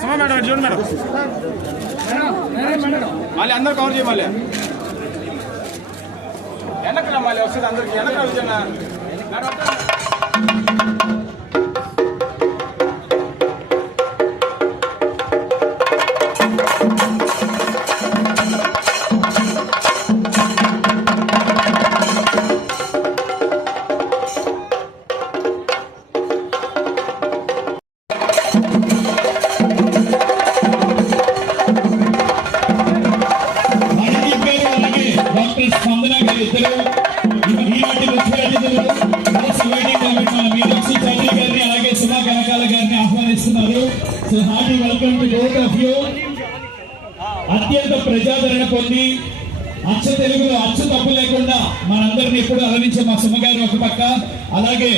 సుమా madam ఇటు చూడండి madam మళ్ళీ అందరు కవర్ చేయ మళ్ళీ వెనకరా మళ్ళీ వస్తుంది అందరికి వెనకరా విజయనా ప్రజాదరణ పొంది అచ్చ తెలుగులో అచ్చు తప్పు లేకుండా మనందరిని ఎప్పుడు అలరించే మా సుమ్మగారు ఒక పక్క. అలాగే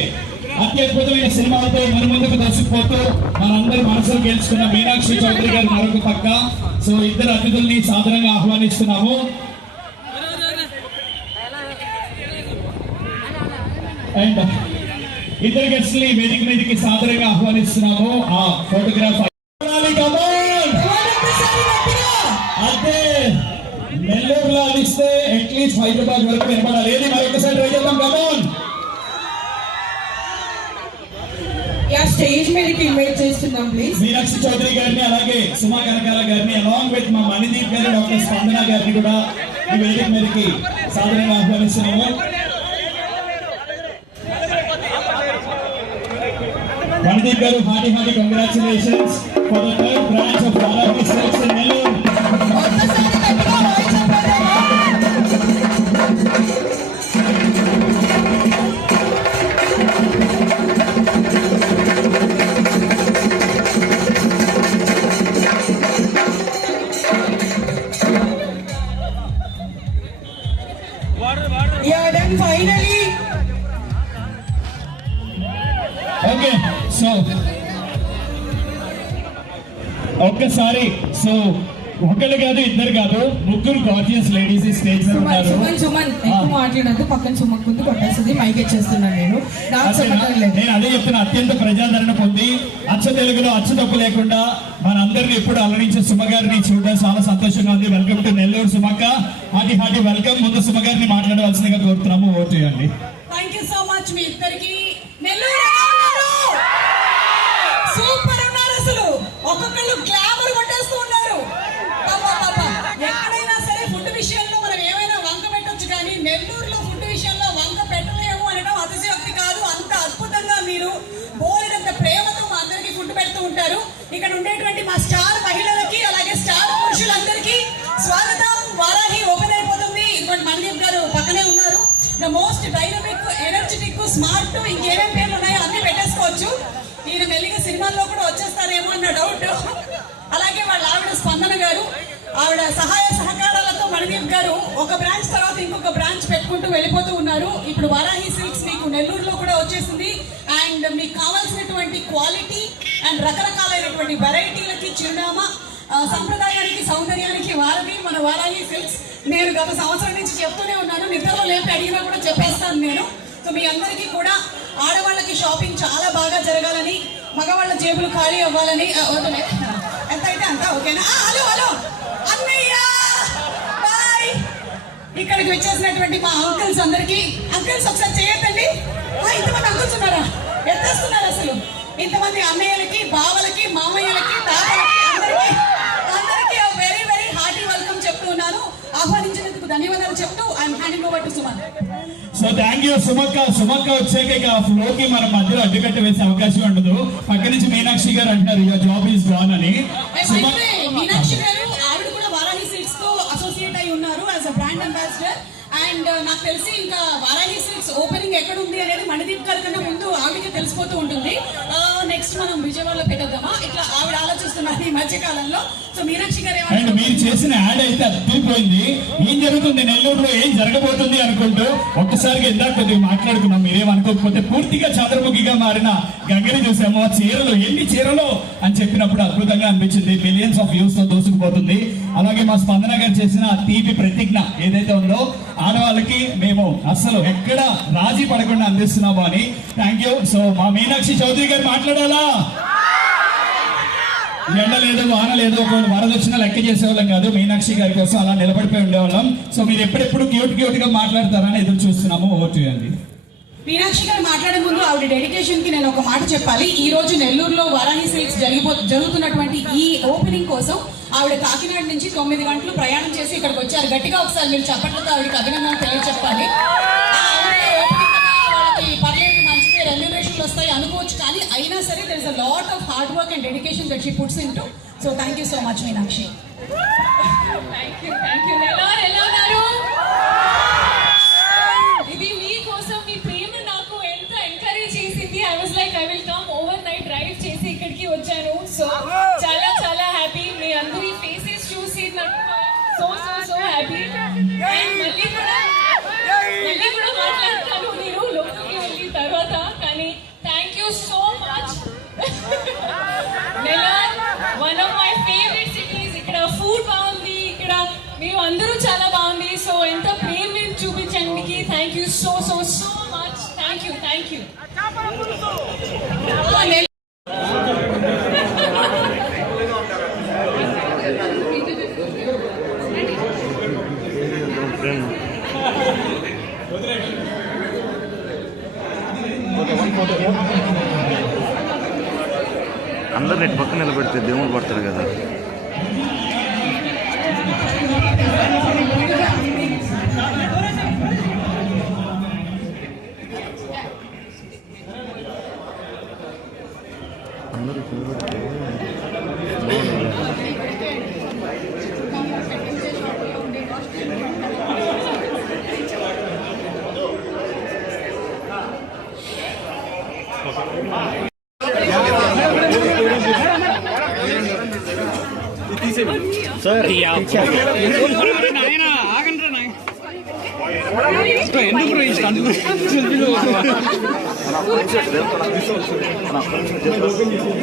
అత్యద్భుతమైన సినిమాలతో మన ముందుకు దర్శకుపోతూ మనందరి మనసులు గెలుచుకున్న మీనాక్షి చౌదరి గారు మరొక పక్క. సో ఇద్దరు అతిథుల్ని సాధారణంగా ఆహ్వానిస్తున్నాము. అండ్ ఇద్దరు గెస్ట్ వేదిక మీదకి సాధారణంగా ఆహ్వానిస్తున్నాము. ఆ ఫోటోగ్రాఫ్ అట్లీస్ట్ హైదరాబాద్ వరకు వినపడాలి ఏది మరొకసారి ట్రై చేద్దాం కమోన్ యా స్టేజ్ మీదకి ఇన్వైట్ చేస్తున్నాం ప్లీజ్ మీనాక్షి చౌదరి గారిని అలాగే సుమా కనకాల గారిని అలాంగ్ విత్ మా మణిదీప్ గారు డాక్టర్ స్పందన గారిని కూడా ఈ వేదిక మీదకి సాదరంగా ఆహ్వానిస్తున్నాము Manideep garu hearty hearty congratulations for the third branch of Balaji cells okay so ఒక్కసారి సో ఒకళ్ళు కాదు ఇద్దరు కాదు ముగ్గురు గార్జియస్ లేడీస్ స్టేజ్ మీద సుమన్ ఉన్నారు. సుమన్ సుమన్ ఎక్కువ మాట్లాడద్దు పక్కన సుమన్ ముందు కొట్టేస్తుంది మైక్ ఇచ్చేస్తున్నాను నేను. నేను అదే చెప్తున్నా అత్యంత ప్రజాదరణ పొంది అచ్చ తెలుగులో అచ్చ తప్పు లేకుండా మనందరిని ఎప్పుడు అలరించే సుమగారిని చూడడం చాలా సంతోషంగా ఉంది. వెల్కమ్ టు నెల్లూరు సుమక్క హాటి హాటి వెల్కమ్ ముందు సుమగారిని మాట్లాడవలసిందిగా కోరుతున్నాము. ఓటు చేయండి థ్యాంక్ యూ సో మచ్ మీ ఇద్దరికి. నెల్లూరు వాళ్ళు గ్లామర్ కొట్టేస్తూ ఉన్నారు. ఎక్కడైనా సరే ఫుడ్ విషయంలో మనం ఏమైనా వంక పెట్టొచ్చు కానీ నెల్లూరులో ఫుడ్ విషయంలో వంక పెట్టలేము అనడం అతిశయోక్తి కాదు. అంత అద్భుతంగా మీరు బోలెడంత ప్రేమతో మా అందరికి ఫుడ్ పెడుతూ ఉంటారు. ఇక్కడ ఉండేటువంటి మా స్టార్ మహిళలకి అలాగే స్టార్ పురుషులందరికీ స్వాగతం. వారాహి ఓపెన్ అయిపోతుంది. ఇటువంటి మణిదీప్ గారు పక్కనే ఉన్నారు. The most dynamic energetic smart ఇంకేమేం పేర్లు ఉన్నాయో అన్ని పెట్టేసుకోవచ్చు. ఈయన మెల్లిగా సినిమాల్లో కూడా వచ్చేస్తారేమో అన్న డౌట్ అలాగే వాళ్ళ ఆవిడ స్పందన గారు ఆవిడ సహాయ సహకారాలతో మణిదీప్ గారు ఒక బ్రాంచ్ తర్వాత ఇంకొక బ్రాంచ్ పెట్టుకుంటూ వెళ్ళిపోతూ ఉన్నారు. ఇప్పుడు వారాహి సిల్క్స్ మీకు నెల్లూరులో కూడా వచ్చేసింది. అండ్ మీకు కావాల్సినటువంటి క్వాలిటీ అండ్ రకరకాలైనటువంటి వెరైటీలకి చిరునామా సంప్రదాయానికి సౌందర్యానికి వారధి మన వారాహి సిల్క్స్ నేను గత సంవత్సరం నుంచి చెప్తూనే ఉన్నాను. నిద్రలో లేపి అడిగినా కూడా చెప్పేస్తాను నేను. సో మీ అందరికీ కూడా ఆడవాళ్ళకి షాపింగ్ చాలా బాగా జరగాలని మగవాళ్ళ జేబులు ఖాళీ అవ్వాలని ఎంత అయితే అంత ఓకేనా? Hello hello. అన్నయ్య! బాయ్! ఇక్కడికి వచ్చేసినటువంటి మా అంకుల్స్ అందరికి అంకుల్స్ ఒకసారి చేయొద్దండి. ఇంతమంది అంకుల్స్ ఉన్నారా? ఎత్తేస్తున్నారు అసలు? ఇంతమంది అన్నయ్యలకి బావలకి మామయ్యలకి తాతలకి అందరికి వెరీ వెరీ హార్టీ వెల్కమ్ చెప్తూ ఉన్నాను. ఆహ్వానించినందుకు ధన్యవాదాలు చెప్తూ I'm handing over to Suman so thank you సుమక్క సుమక్క వచ్చాక ఇక ఫ్లో కి మన మధ్యలో అడ్డుకట్ట వేసే అవకాశం ఉండదు. పక్క నుంచి మీనాక్షి గారు అంటారు ఇక జాబ్ ఈస్ గాన్ అని. మీనాక్షి గారు ఆవిడ కూడా వారాహి సిల్క్స్తో అసోసియేట్ అయి ఉన్నారు as a brand ambassador and నాకు తెలిసి ఇంకా వారాహి సిల్క్స్ ఓపెనింగ్ ఎక్కడ ఉంది అనేది మణిదీప్ గారి కన్నా ముందు ఆవిడకి తెలిసిపోతూ ఉంటుంది. ఆ, నెక్స్ట్ మనం విజయవాడలో పెట్టేద్దామా? ఇట్లా ఆవిడ ఆలోచిస్తున్నారు ఈ మధ్య కాలంలో సో మీనాక్షి గారు అండ్ మీరు చేసిన యాడ్ అయితే అద్దరిపోయింది ఏం జరుగుతుంది? నెల్లూరులో ఏం జరగబోతుంది అనుకుంటూ ఒక్కసారిగా ఇందాక కొద్దిగా మాట్లాడుకున్నాం. మీరేం అనుకోకపోతే పూర్తిగా చంద్రముఖిగా మారిన గంగని చూసాము ఆ చీరలు ఎన్ని చీరలు అని చెప్పినప్పుడు అద్భుతంగా అనిపించింది. మిలియన్స్ ఆఫ్ వ్యూస్తో దూసుకుపోతుంది. అలాగే మా స్పందన గారు చేసిన తీపి ప్రతిజ్ఞ ఏదైతే ఉందో ఆడవాళ్ళకి మేము అస్సలు ఎక్కడ రాజీ పడకుండా అందిస్తున్నాము అని. థ్యాంక్ యూ సో మా మీనాక్షి చౌదరి గారు మాట్లాడాలా ఎండ లేదు వాన లేదు ఒక వరదక్షిణ లెక్క చేసేవాళ్ళం కాదు. మీనాక్షి గారి కోసం అలా నిలబడిపోయి ఉండేవాళ్ళం. సో మీరు ఎప్పుడెప్పుడు క్యూట్ క్యూట్గా మాట్లాడతారని ఎదురు చూస్తున్నాము. ఓటు చేయండి మీనాక్షి గారు మాట్లాడే ముందు ఆవిడ డెడికేషన్కి నేను ఒక మాట చెప్పాలి. ఈ రోజు నెల్లూరులో వరాహి సిల్క్స్ జరిగిపో జరుగుతున్నటువంటి ఈ ఓపెనింగ్ కోసం ఆవిడ కాకినాడ నుంచి తొమ్మిది గంటలు ప్రయాణం చేసి ఇక్కడికి వచ్చారు. గట్టిగా ఒకసారి మీరు చప్పట్లతో ఆవిడకి అభినందన తెలియచెప్పాలి. అయినా సరే there is a lot of hard work and dedication that she puts in to so thank you so much Meenakshi thank you thank you ఎలా ఉన్నారు thank you so so so much thank you thank you uh, నెల్- అందరు net పక్కన నిలబెడితే దేవుడు పడతారు కదా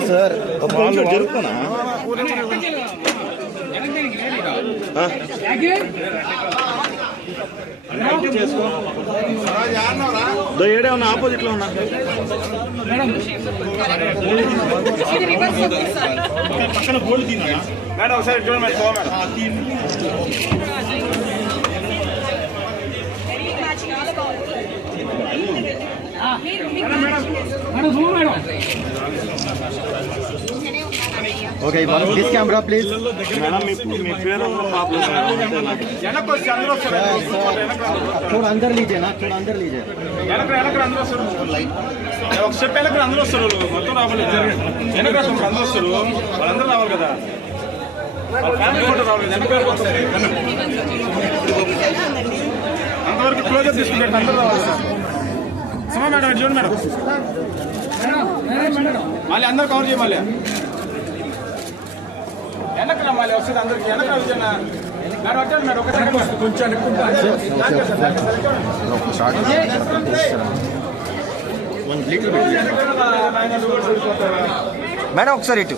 sir వాళ్ళు జరుపుకోనా దో ఏడే ఉన్నా ఆపోజిట్ లో ఉన్నా మేడం ఒకసారి చూడండి మేడం పో madam Okay this camera please madam మీ మీ పేరు ప్రాబ్లం వెనక్కి వచ్చి అందరూ వస్తారు వెనక్కి थोड़ा अंदर लीजिए ना थोड़ा अंदर लीजिए వెనక వెనక అందరూ వస్తారు ఒక స్టెప్ వెనక అందరూ వస్తారు వాళ్ళు. మొత్తం రావాలి వెనక రాస్తారు అందరూ వస్తారు వాళ్ళందరూ రావాలి కదా వాళ్ళ ఫ్యామిలీ ఫోటో రావాలి వెనక వరకు వస్తారు. అంతవరకు క్లోజ్ తీసుకుంటే అందరూ రావాలి సార్ సమా మేడం ఇటు చూడండి మేడం మళ్ళీ అందరు కవర్ చేయ మళ్ళీ వెనక రా మళ్ళీ వస్తుంది అందరికి వెనక రా విజయన మేడం వచ్చాను మేడం ఒకసారి కొంచెం మేడం ఒకసారి ఇటు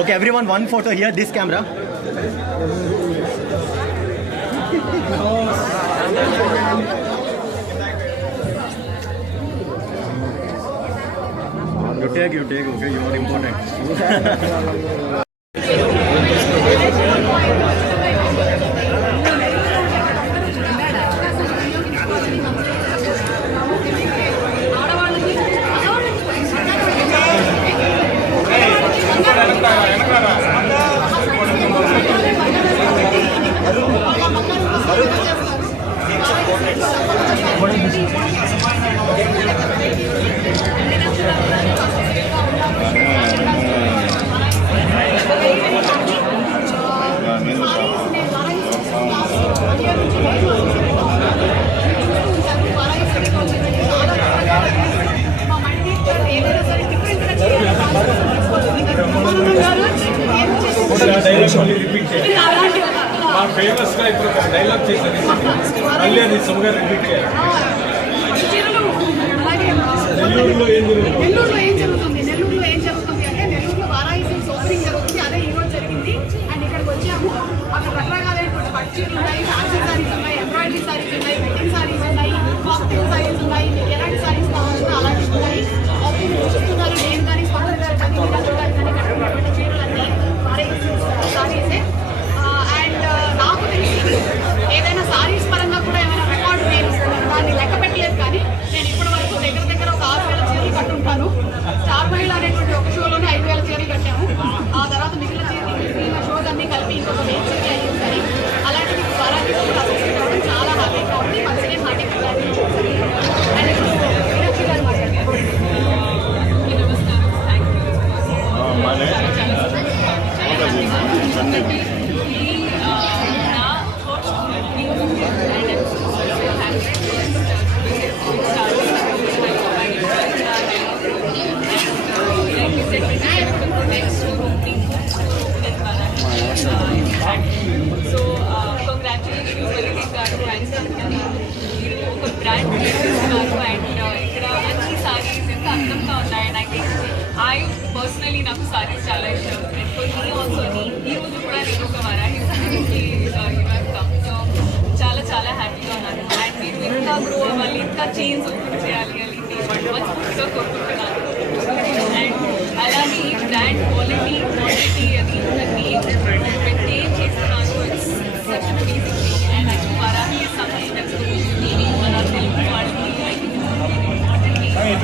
okay everyone one photo here this camera You take, you take, okay, you are important. మళ్ళీ అది సుమగా నెల్లూరులో ఏం జరుగుతుంది? నెల్లూరులో ఏం జరుగుతుంది? నెల్లూరులో ఏం జరుగుతుంది అంటే నెల్లూరులో వారాయి ఓపెనింగ్ జరుగుతుంది. అదే ఈ రోజు జరిగింది. అండ్ ఇక్కడికి వచ్చాము. అక్కడ రకరకాలైనటువంటి పట్టు ఉన్నాయి. ఫ్యాన్సీ సారీస్ ఉన్నాయి ఎంబ్రాయిడరీ సారీస్ ఉన్నాయి వెడ్డింగ్ సారీస్ ఉన్నాయి కాక్టైల్ సారీస్ ఉన్నాయి మీకు ఎలాంటి సారీస్ కావాలన్నా అలాంటివి ఉన్నాయి. అది చూస్తున్నారు. నేను కానీ స్పందన గారు కానీ So, uh, congratulations, Malini Karu and Santana. You know, for brand places, Karu and uh, Ikra, and she sarees, it's Antam ka hota and I think I personally na ko sarees chala isham. And for me also, ni, ye wo jo pura reno ka mara hai, sarees ki, you know, I've come. So, chala chala happy ka hota. And we do itna grow up, ali, itna change ho kuch ali, ali.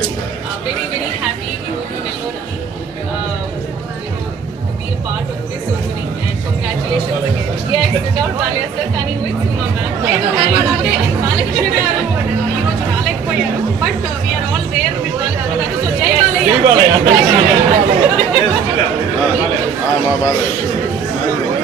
Uh, very, very happy you to Nellore, uh, you know, to be a part of this opening and congratulations again. Yes, without Valia sir, కానీ with Suma ma'am. అంటే బాలకృష్ణ గారు ఈ రోజు రాలేకపోయారు but we are all there with Balakrishna garu so జై బాలయ్య మా బాధ మణి చెప్పారు మాట్లాడారు